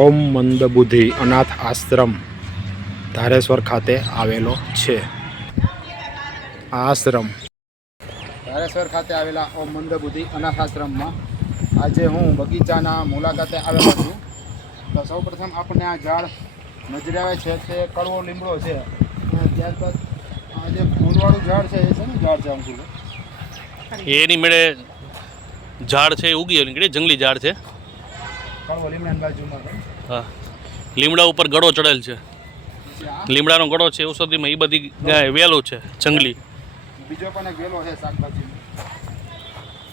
ઓમ મંદબુદ્ધિ અનાથ આશ્રમ ધારેશ્વર ખાતે આવેલો છે. આશ્રમ ધારેશ્વર ખાતે આવેલા ઓમ મંદબુદ્ધિ અનાથ આશ્રમમાં આજે હું બગીચાના મુલાકાતે આવેલો છું. તો સૌપ્રથમ આપણને આ ઝાડ નજરે આવે છે તે કડવો લીમડો છે. ત્યારબાદ આ જે ફૂલવાળું ઝાડ છે એ છે ને ઝાડ છે આમ ફૂલ એની મેળે ઝાડ છે ઉગી નીકળે જંગલી ઝાડ છે. કડવો લીમડાની બાજુમાં હા, લીમડા ઉપર ગળો ચડેલ છે. લીમડાનો ગળો છે ઔષધિમાં એ બધી વેલો છે જંગલી. બીજો પણ એક વેલો છે શાકભાજી.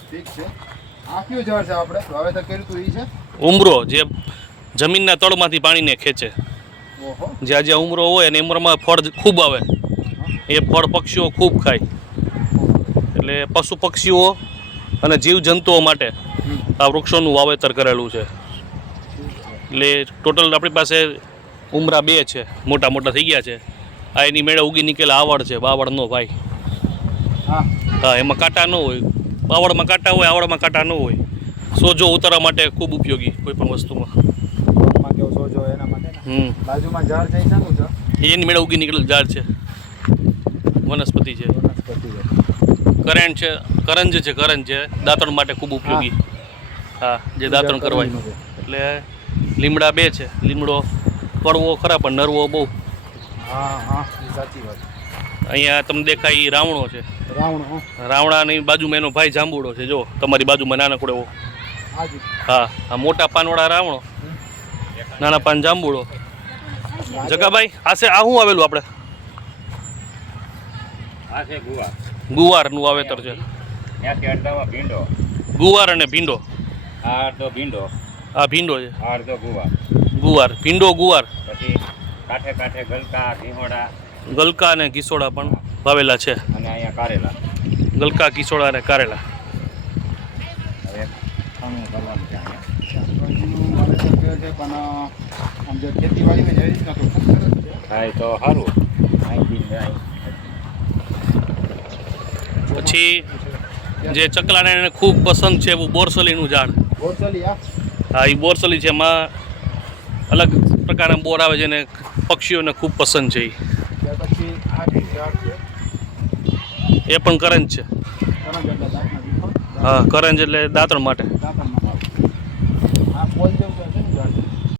ઠીક છે. આ કયું ઝાડ છે આપણે વાવેતર કર્યું હતું એ છે ઉમરો, જે જમીનના તળમાંથી પાણીને ખેંચે. ઓહો. જ્યાં જ્યાં ઉમરો હોય અને ઉમરોમાં ફળ ખૂબ આવે એ ફળ પક્ષીઓ ખૂબ ખાય. એટલે પશુ પક્ષીઓ અને જીવજંતુઓ માટે આ વૃક્ષોનું વાવેતર કરેલું છે. એટલે ટોટલ આપણી પાસે ઉમરા 2 છે, મોટા મોટા થઈ ગયા છે. આ એની મેળે ઉગી નીકળેલા આવડ છે, બાવળનો ભાઈ. હા, એમાં કાંટા ન હોય. બાવળમાં કાંટા હોય, આવડમાં કાંટા ન હોય. સોજો ઉતારવા માટે ખૂબ ઉપયોગી કોઈ પણ વસ્તુમાં. સોજો એના માટે બાજુમાં ઝાડ છે શાનું છે? એની મેળે ઉગી નીકળેલું ઝાડ છે, વનસ્પતિ છે. કરંજ છે, કરંજ છે, દાંતણ માટે ખૂબ ઉપયોગી. હા, જે દાંતણ કરવાય. એટલે લીમડા 2 છે. લીમડો કડવો ખરા પણ નરવો બહુ. હા હા, સાચી વાત. અહીંયા તમને દેખાય એ રાવણો છે. રાવણાની બાજુમાં એનો ભાઈ જાંબુડો છે. જો તમારી બાજુમાં નાનકડો એવો. હા, આ મોટા પાનવાળા રાવણો, નાના પાન જાંબુડો. જગાભાઈ આ શું આવેલું આપણે? ગુવારનું વાવેતર છે. ગુવાર અને ભીંડો. આ ભીંડો છે. ગુવાર, ભીંડો, ગુવાર. ગલકા અને કિસોડા પણ વાવેલા છે. અને અહીંયા કારેલા. ગલકા, કિસોડા અને કારેલા. પછી જે ચકલાને એને ખૂબ પસંદ છે એવું બોરસલીનું ઝાડ. હા, એ બોરસલી છે. એમાં અલગ પ્રકારના બોર આવે છે અને પક્ષીઓને ખૂબ પસંદ છે. એ પણ કરંજ છે. હા, કરંજ એટલે દાંતણ માટે. આ પોલ જે